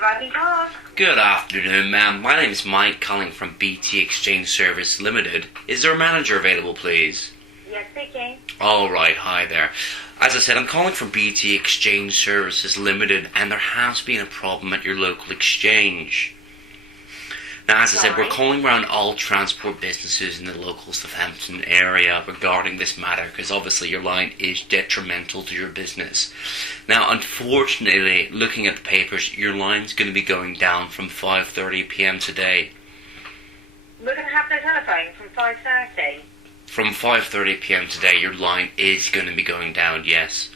Mobile Cars. Good afternoon, ma'am. My name is Mike, calling from BT Exchange Service Limited. Is there a manager available, please? Yes, speaking. All right, hi there. As I said, I'm calling from BT Exchange Services Limited, and there has been a problem at your local exchange. Now, as I said, we're calling around all transport businesses in the local Southampton area regarding this matter, because obviously your line is detrimental to your business. Now, unfortunately, looking at the papers, your line's going to be going down from 5:30 p.m. today. We're going to have no telephone from 5:30. From 5:30 p.m. today, your line is going to be going down, yes.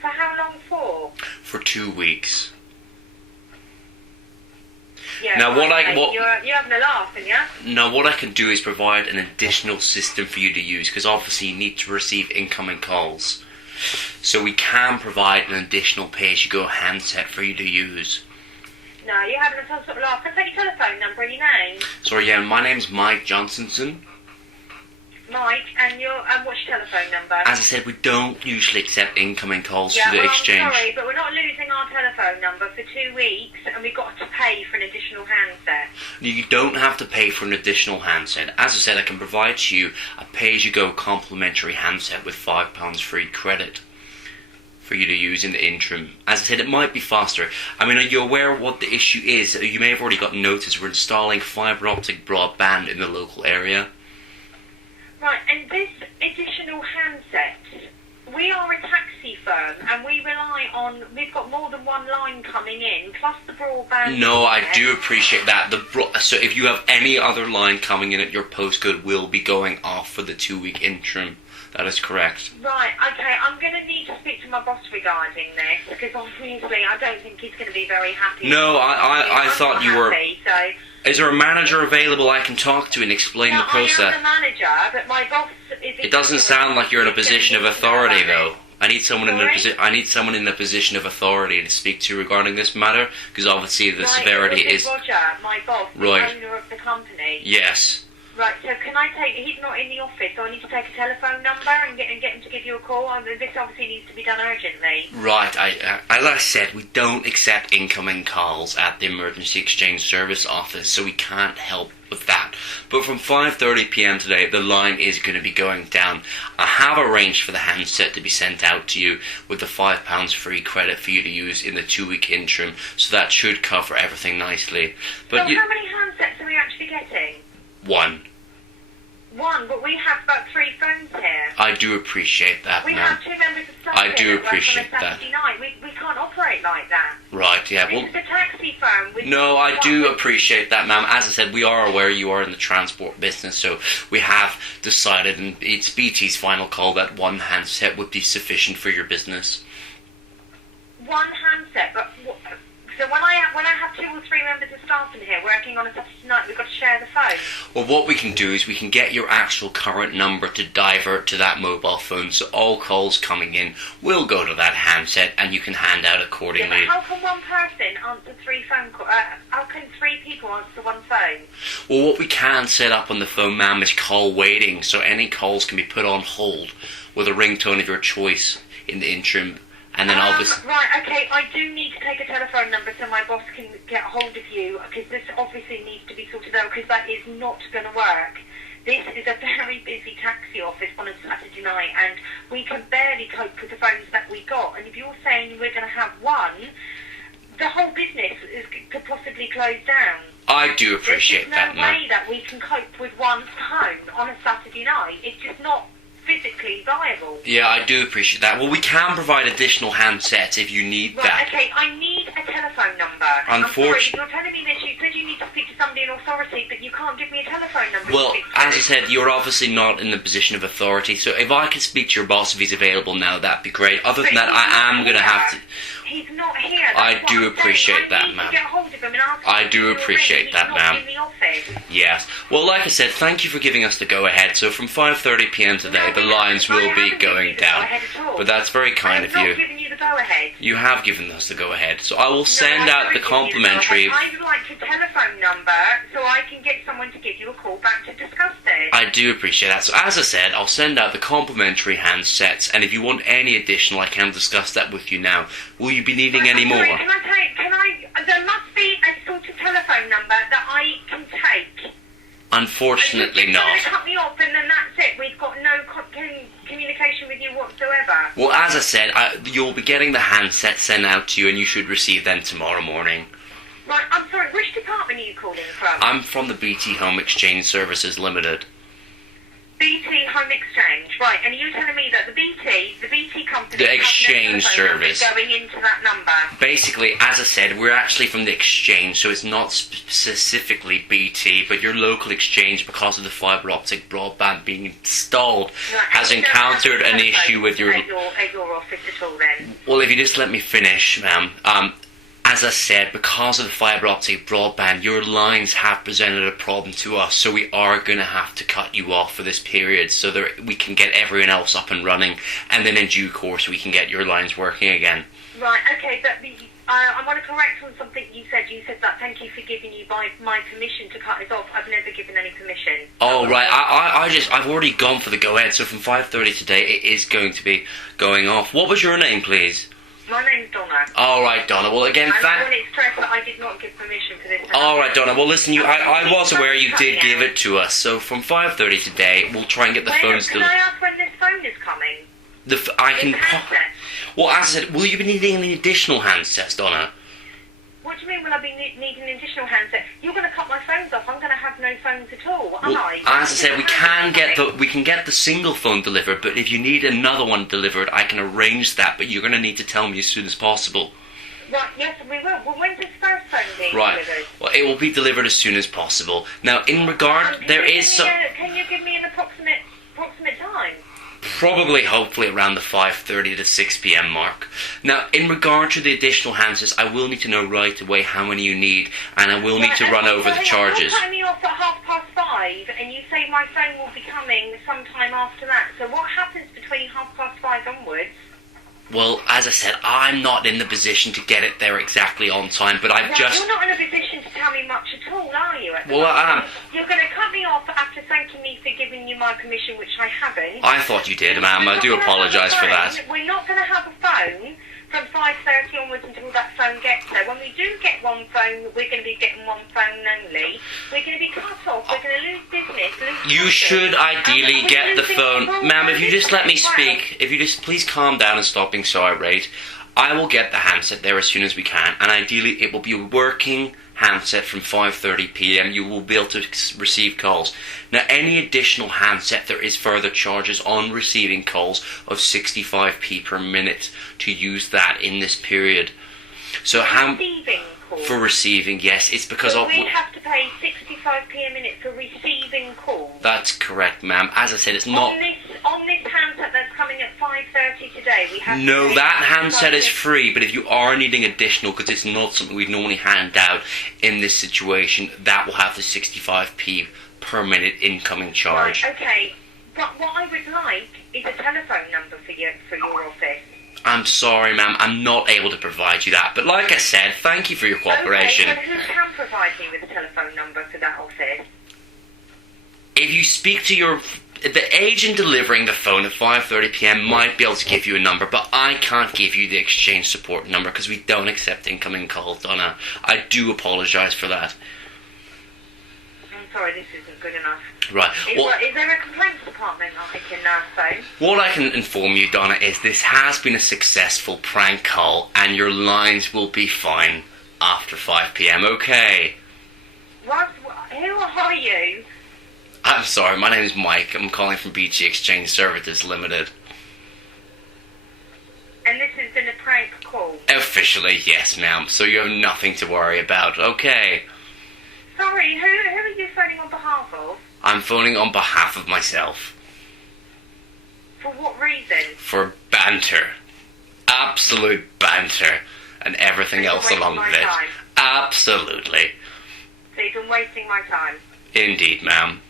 For how long for? For 2 weeks. Yeah, Now, you're having a laugh, aren't you? Now, what I can do is provide an additional system for you to use, because obviously you need to receive incoming calls. So we can provide an additional pay-as-you-go handset for you to use. No, you're having some sort of laugh. Can I take your telephone number and your name? Sorry, yeah, my name's Mike Johnsonson. Mike, and what's your telephone number? As I said, we don't usually accept incoming calls to the exchange. I'm sorry, but we're not losing our telephone number for 2 weeks, and we've got to pay for an additional handset. You don't have to pay for an additional handset. As I said, I can provide to you a pay-as-you-go complimentary handset with £5 free credit for you to use in the interim. As I said, it might be faster. I mean, are you aware of what the issue is? You may have already gotten notice we're installing fibre optic broadband in the local area. Right, and this additional handset, we are a taxi firm, and we've got more than one line coming in, plus the broadband. No, I do appreciate that. So if you have any other line coming in at your postcode, will be going off for the 2-week interim. That is correct. Right, okay, I'm going to need to speak to my boss regarding this, because obviously I don't think he's going to be very happy. No, I thought you were... Happy, so... Is there a manager available I can talk to and explain the process? I am the manager, but my boss is... It doesn't sound like you're in a position of authority, though. I need someone in the position of authority to speak to regarding this matter, because obviously the severity is... Roger, my boss, the owner of the company. Yes. Right, so can I take... He's not in the office, so I need to take a telephone number and get him to give you a call. This obviously needs to be done urgently. Right, as I said, we don't accept incoming calls at the Emergency Exchange Service office, so we can't help with that. But from 5:30 p.m. today, the line is going to be going down. I have arranged for the handset to be sent out to you with the £5 free credit for you to use in the 2-week interim, so that should cover everything nicely. But so how many handsets are we actually getting? One, but we have about 3 phones here. I do appreciate that, We ma'am. have 2 members of staff I do here that work appreciate on a that. Saturday night. We can't operate like that. Right, yeah, well... It's a taxi firm. No, I do appreciate that, ma'am. As I said, we are aware you are in the transport business, so we have decided, and it's BT's final call, that one handset would be sufficient for your business. One handset, but... So when I have 2 or 3 members of staff in here working on a Saturday night, we've got to share the phone. Well, what we can do is we can get your actual current number to divert to that mobile phone, so all calls coming in will go to that handset, and you can hand out accordingly. Yeah, but how can one person answer 3 phone calls? How can 3 people answer one phone? Well, what we can set up on the phone, ma'am, is call waiting, so any calls can be put on hold with a ringtone of your choice in the interim. And then obviously... Right, okay, I do need to take a telephone number so my boss can get hold of you, because this obviously needs to be sorted out, because that is not going to work. This is a very busy taxi office on a Saturday night, and we can barely cope with the phones that we got. And if you're saying we're going to have one, the whole business could possibly close down. I do appreciate that, There's no way that we can cope with one phone on a Saturday night. It's just not physically viable. Yeah, I do appreciate that. Well, we can provide additional handsets if you need that. Right, okay, I need a telephone number. Unfortunately... You're telling me this, you said you need to speak to somebody in authority, but you can't give me a telephone number. Well, as I said, you're obviously not in the position of authority, so if I can speak to your boss if he's available now, that'd be great. Other than that, I am going to have to... He's not here. I do appreciate that, ma'am. I do appreciate that, ma'am. Yes. Well, like I said, thank you for giving us the go-ahead. So from 5:30 p.m. today, the lines will be going down. But that's very kind of you. I have not given you the go-ahead. You have given us the go-ahead. So I will send out the complimentary... I'd like a telephone number so I can get someone to give you a call back to discuss this. I do appreciate that. So as I said, I'll send out the complimentary handsets, and if you want any additional, I can discuss that with you now. Will you be needing any more? Can I there must be a sort of telephone number that I can take. Unfortunately You're not. going to cut me off and then that's it. We've got no communication with you whatsoever. Well, as I said, you'll be getting the handset sent out to you, and you should receive them tomorrow morning. Right, I'm sorry, which department are you calling from? I'm from the BT Home Exchange Services Limited. BT Home Exchange, right, and you're telling me that the BT company... The exchange service. ...going into that number. Basically, as I said, we're actually from the exchange, so it's not specifically BT, but your local exchange, because of the fibre optic broadband being installed, has encountered an issue with your... At your office at all, then? Well, if you just let me finish, ma'am. As I said, because of the fibre optic broadband, your lines have presented a problem to us, so we are going to have to cut you off for this period so that we can get everyone else up and running, and then in due course we can get your lines working again. Right, okay, but I want to correct on something you said. You said that thank you for giving you my permission to cut it off. I've never given any permission. Oh, right, I've already gone for the go-ahead, so from 5:30 today it is going to be going off. What was your name, please? My name's Donna. All right, Donna. Well, again, I want to stress that I did not give permission for this. All right, Donna. Well, listen, I was aware you did give it to us. So from 5:30 today, we'll try and get the phones. Can I ask when this phone is coming? Well, as I said, will you be needing any additional handsets, Donna? What do you mean? Will I be needing an additional handset? You're going to cut my phones off. I'm going to have no phones at all. Am I? As I said, we can get the single phone delivered, but if you need another one delivered, I can arrange that. But you're going to need to tell me as soon as possible. Right. Yes, we will. Well, when's this first phone being delivered? Well, it will be delivered as soon as possible. Now, in regard, there is some. Can you give me an approximate time? Probably, hopefully, around the 5:30 to 6 p.m. mark. Now, in regard to the additional handsets, I will need to know right away how many you need, and I will need to run over the charges. You're cutting me off at 5:30, and you say my phone will be coming sometime after that. So what happens between 5:30 onwards? Well, as I said, I'm not in the position to get it there exactly on time, but I've just... You're not in a position to tell me much at all, are you? Well, I am. You're going to cut me off after thanking me for giving you my permission, which I haven't. I thought you did, ma'am. I do apologise for that. We're not going to have a phone from 5:30 onwards until that phone gets there. When we do get one phone, we're going to be getting one phone only. We're going to be cut off. We're going to lose business. You should ideally get the phone. Ma'am, if you just let me speak, if you just please calm down and stop being so irate, I will get the handset there as soon as we can, and ideally it will be a working handset from 5:30 p.m. You will be able to receive calls. Now, any additional handset, there is further charges on receiving calls of 65p per minute to use that in this period. So for receiving, yes, it's because so we have to pay 65p a minute for receiving calls. That's correct, ma'am. As I said, it's not on this handset that's coming at 5:30 today. We have no, that handset is free. But if you are needing additional, because it's not something we'd normally hand out in this situation, that will have the 65p per minute incoming charge. Right, okay, but what I would like is a telephone number for your office. I'm sorry, ma'am, I'm not able to provide you that. But like I said, thank you for your cooperation. Okay, so who can provide me with a telephone number for that office? If you speak to the agent delivering the phone at 5:30 p.m. might be able to give you a number, but I can't give you the exchange support number because we don't accept incoming calls, Donna. I do apologise for that. I'm sorry, this isn't good enough. Right. Is there a complaints department I can phone? What I can inform you, Donna, is this has been a successful prank call, and your lines will be fine after 5 p.m. Okay? What? Who are you? I'm sorry, my name is Mike. I'm calling from BT Exchange Services Limited. And this has been a prank call? Officially, yes, ma'am. So you have nothing to worry about, okay? Sorry, who are you phoning on behalf of? I'm phoning on behalf of myself. For what reason? For banter. Absolute banter. And everything else along with it. Absolutely. So you've been wasting my time? Indeed, ma'am.